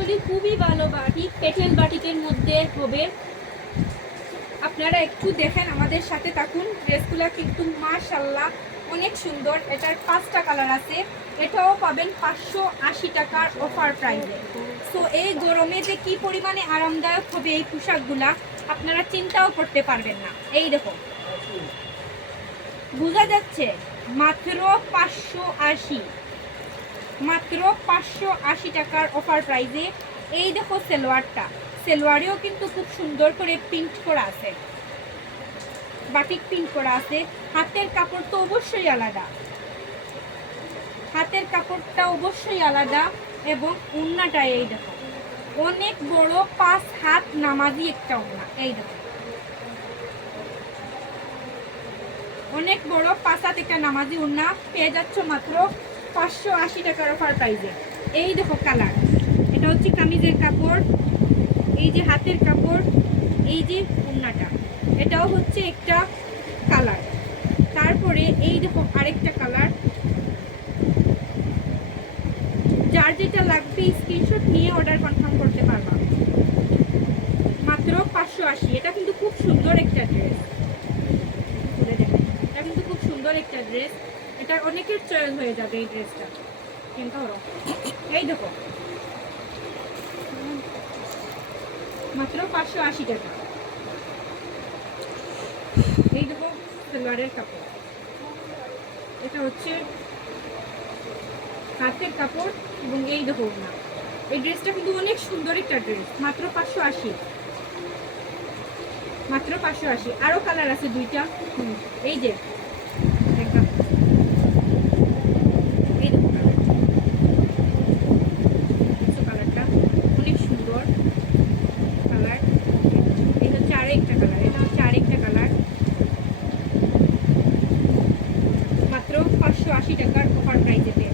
আসলে খুবই ভালো বাটিক পেটেল বাটিকের মধ্যে হবে। আপনারা একটু দেখেন আমাদের সাথে থাকুন। ড্রেসগুলো কিন্তু মাশাল্লাহ অনেক সুন্দর। এটার পাঁচটা কালার আছে। এটাও পাবেন পাঁচশো আশি টাকার অফার প্রাইসে। সো এই গরমে যে কি পরিমাণে আরামদায়ক হবে এই পোশাকগুলা, আপনারা চিন্তাও করতে পারবেন না। এই দেখো বোঝা যাচ্ছে মাত্র পাঁচশো আশি। মাত্র পাঁচশো আশি টাকার অফার প্রাইজে এই দেখো সেলোয়ারটা। সেলোয়ারেও কিন্তু খুব সুন্দর করে প্রিন্ট করা আছে। বাটিক প্রিন্ট করা আছে। হাতের কাপড় তো অবশ্যই আলাদা। হাতের কাপড়টা অবশ্যই আলাদা এবং উন্নাটা এই দেখো। অনেক বড় পাঁচ হাত নামাজি একটা উন্না এই দেখো। অনেক বড় পাঁচ হাত একটা নামাজি উন্না পেয়ে যাচ্ছ মাত্র পাঁচশো আশি টাকার অফার প্রাইজে এই দেখো কালার এটা হচ্ছে কামিজের কাপড়, এই যে হাতের কাপড়, এই যে উন্নাটা এটাও হচ্ছে একটা কালার তারপরে এই দেখো আরেকটা কালার যার যেটা লাগবে স্ক্রিনশট নিয়ে অর্ডার কনফার্ম করতে পারবা। মাত্র পাঁচশো আশি। এটা কিন্তু খুব সুন্দর একটা ড্রেস এটা কিন্তু খুব সুন্দর একটা ড্রেস এটা অনেকের চয়েস হয়ে যাবে এই ড্রেসটা। কিন্তু এই দেখো। মাত্র পাঁচশো আশি টাকা। এই দেখো, সালোয়ারের কাপড়। এটা হচ্ছে হাতের কাপড় এবং এই দেখো না এই ড্রেসটা কিন্তু অনেক সুন্দর একটা ড্রেস, মাত্র পাঁচশো আশি। মাত্র পাঁচশো আশি। আরও কালার আছে দুইটা। এই যে একটা এই দেখো কালার দেখছ কালারটা অনেক সুন্দর কালার এই হচ্ছে আরেকটা কালার এটা হচ্ছে আরেকটা কালার মাত্র পাঁচশো আশি টাকার অফার প্রাইসে পেয়ে